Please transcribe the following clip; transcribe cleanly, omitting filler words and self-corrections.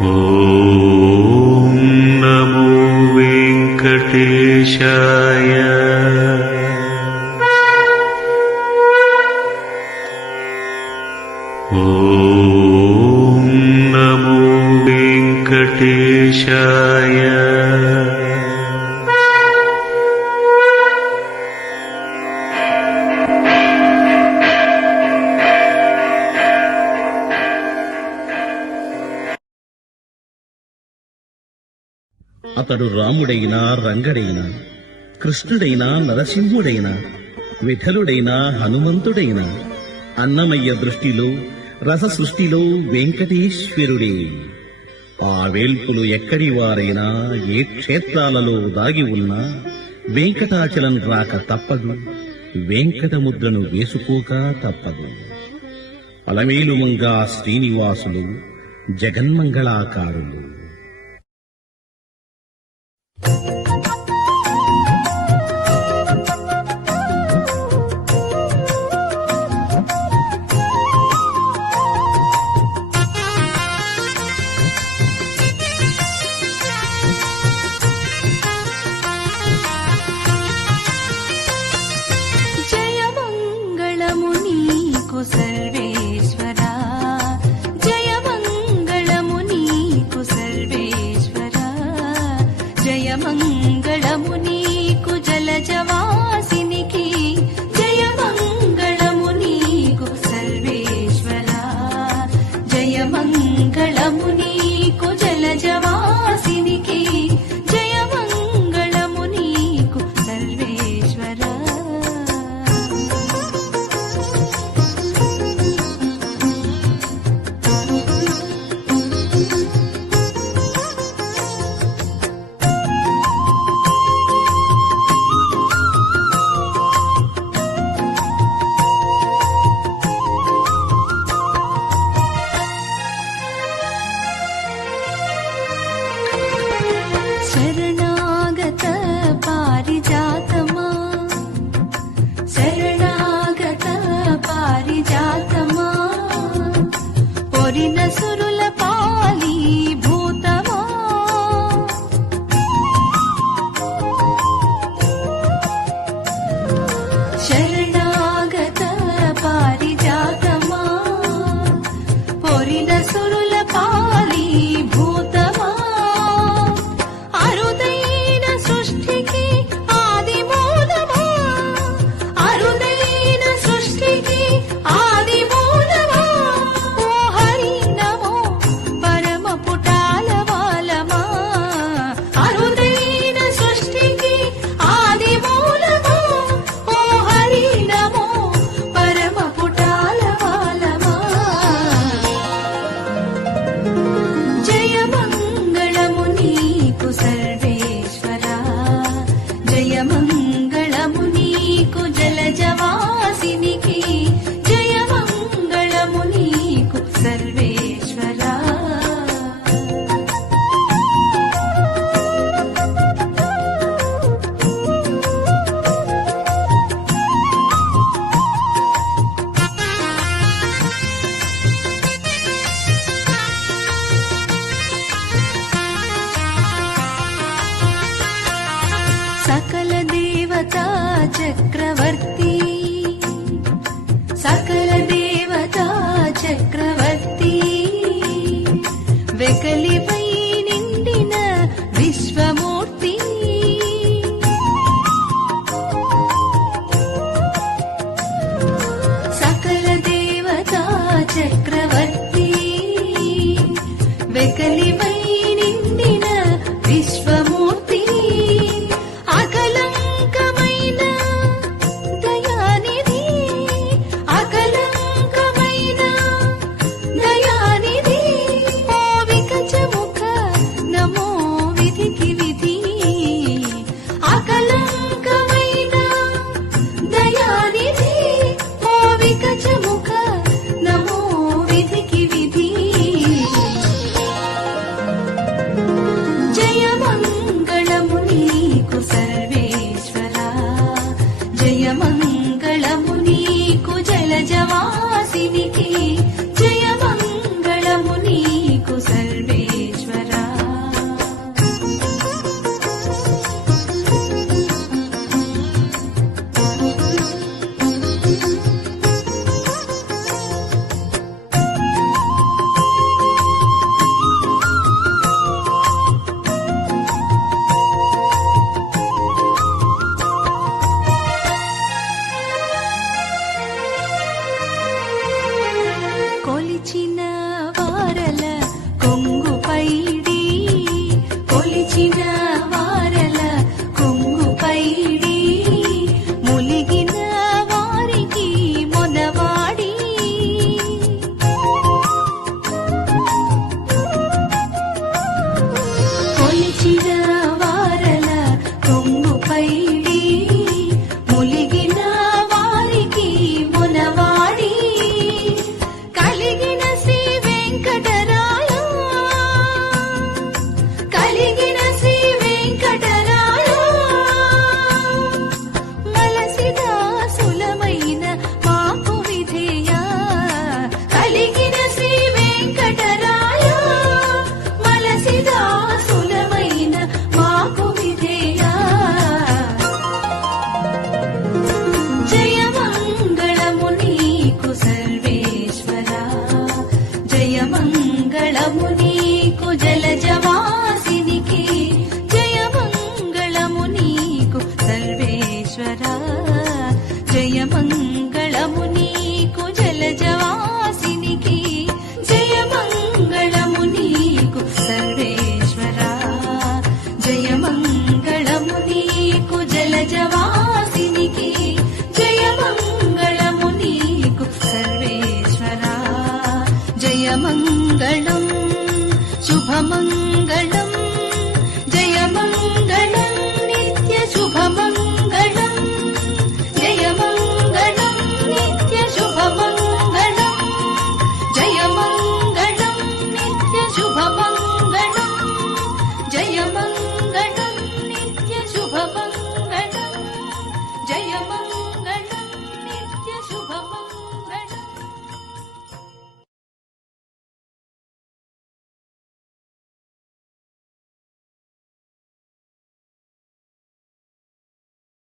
ఓం నమో వెంకటేశాయ. ఓం నమో వెంకటేశాయ. అతడు రాముడైనా రంగడైనా, కృష్ణుడైనా నరసింహుడైనా, విఠలుడైనా హనుమంతుడైనా అన్నమయ్య దృష్టిలో రస సృష్టిలో వెంకటేశ్వరుడే. ఆ వేల్పులు ఎక్కడి వారైనా ఏ క్షేత్రాలలో దాగి ఉన్నా వెంకటాచలం రాక తప్పదు, వెంకటముద్రను వేసుకోక తప్పదు. అలమేలుమంగా శ్రీనివాసులు జగన్మంగళాకారులు. సర్వేశ్వరా జయ మంగళము నీకు సర్వేశ్వరా, జయ మంగళము నీకు జలజవాసినికి, జయ మంగళము నీకు సర్వేశ్వరా, జయ మంగళము నీకు జలజవాసినికి, జయ మంగళము నీకు సర్వేశ్వరా. శరణాగత పారిజాతమా, శరణాగత పారిజాతమా, పొరిన సురుల పాలి భూతమా, శరణాగత పారిజాతమా, పొరిన సురుల పాలి భూతమా, అరుదైన సృష్టికి ఆది మూలమా, అరుదైన సృష్టికి ఆది మూలమా, ఓ హరి నమో పరమ పుటాల వాలమా, అరుదైన సృష్టికి ఆది మూలమా, ఓ హరి నమో పరమ పుటాల వాలమా. మంగళము నీకు జలజవాన